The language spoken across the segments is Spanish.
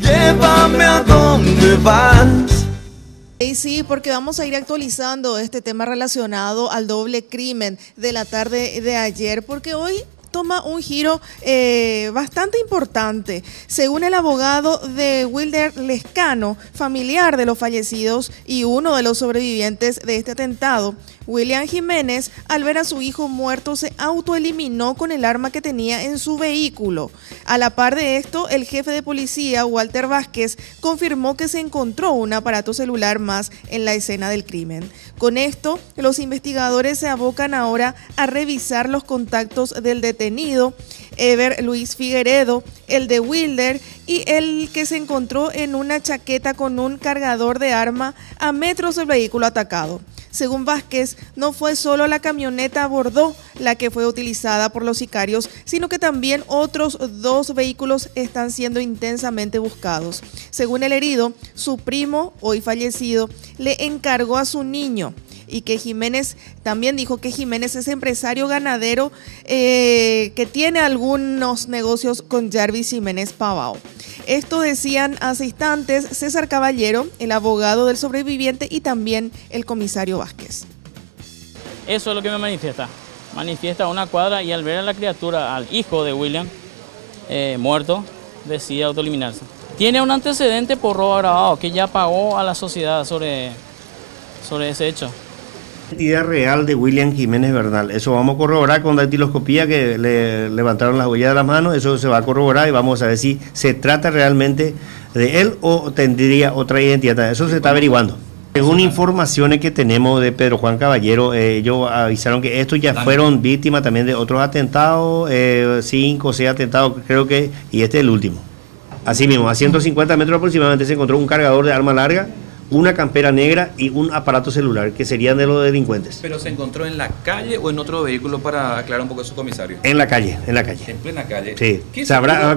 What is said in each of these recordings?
Llévame a donde vas. Y sí, porque vamos a ir actualizando este tema relacionado al doble crimen de la tarde de ayer, porque hoy toma un giro bastante importante. Según el abogado de Wilder Lescano, familiar de los fallecidos y uno de los sobrevivientes de este atentado, William Jiménez, al ver a su hijo muerto, se autoeliminó con el arma que tenía en su vehículo. A la par de esto, el jefe de policía, Walter Vázquez, confirmó que se encontró un aparato celular más en la escena del crimen. Con esto, los investigadores se abocan ahora a revisar los contactos del detenido, Ever Luis Figueredo, el de Wilder y el que se encontró en una chaqueta con un cargador de arma a metros del vehículo atacado. Según Vázquez, no fue solo la camioneta Bordeaux la que fue utilizada por los sicarios, sino que también otros 2 vehículos están siendo intensamente buscados. Según el herido, su primo, hoy fallecido, le encargó a su niño, y que Jiménez también dijo que Jiménez es empresario ganadero que tiene algunos negocios con Jarvis Jiménez Pavao. Esto decían hace instantes César Caballero, el abogado del sobreviviente, y también el comisario Vázquez. Eso es lo que me manifiesta. Manifiesta una cuadra y al ver a la criatura, al hijo de William, muerto, decide autoeliminarse. Tiene un antecedente por robo agravado que ya pagó a la sociedad sobre ese hecho. La identidad real de William Jiménez Bernal, eso vamos a corroborar con dactiloscopía, que le levantaron las huellas de las manos, eso se va a corroborar y vamos a ver si se trata realmente de él o tendría otra identidad. Eso se está averiguando. Según informaciones que tenemos de Pedro Juan Caballero, ellos avisaron que estos ya fueron víctimas también de otros atentados, 5 o 6 atentados creo que, y este es el último. Así mismo, a 150 metros aproximadamente se encontró un cargador de arma larga, una campera negra y un aparato celular, que serían de los delincuentes. ¿Pero se encontró en la calle o en otro vehículo, para aclarar un poco eso, comisario? En la calle, en la calle. En plena calle. Sí,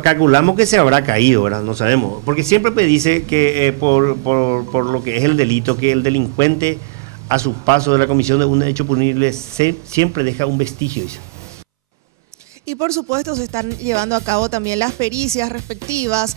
calculamos que se habrá caído, ¿verdad? No sabemos, porque siempre dice que por lo que es el delito, que el delincuente a su paso de la comisión de un hecho punible siempre deja un vestigio, dice. Y por supuesto se están llevando a cabo también las pericias respectivas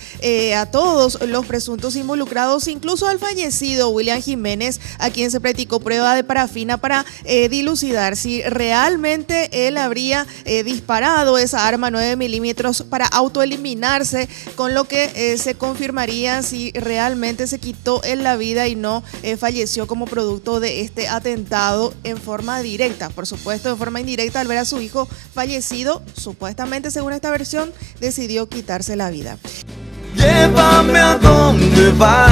a todos los presuntos involucrados, incluso al fallecido William Jiménez, a quien se practicó prueba de parafina para dilucidar si realmente él habría disparado esa arma 9 milímetros para autoeliminarse, con lo que se confirmaría si realmente se quitó en la vida y no falleció como producto de este atentado en forma directa. Por supuesto, en forma indirecta, al ver a su hijo fallecido, supuestamente, según esta versión, decidió quitarse la vida. Llévame a donde vas.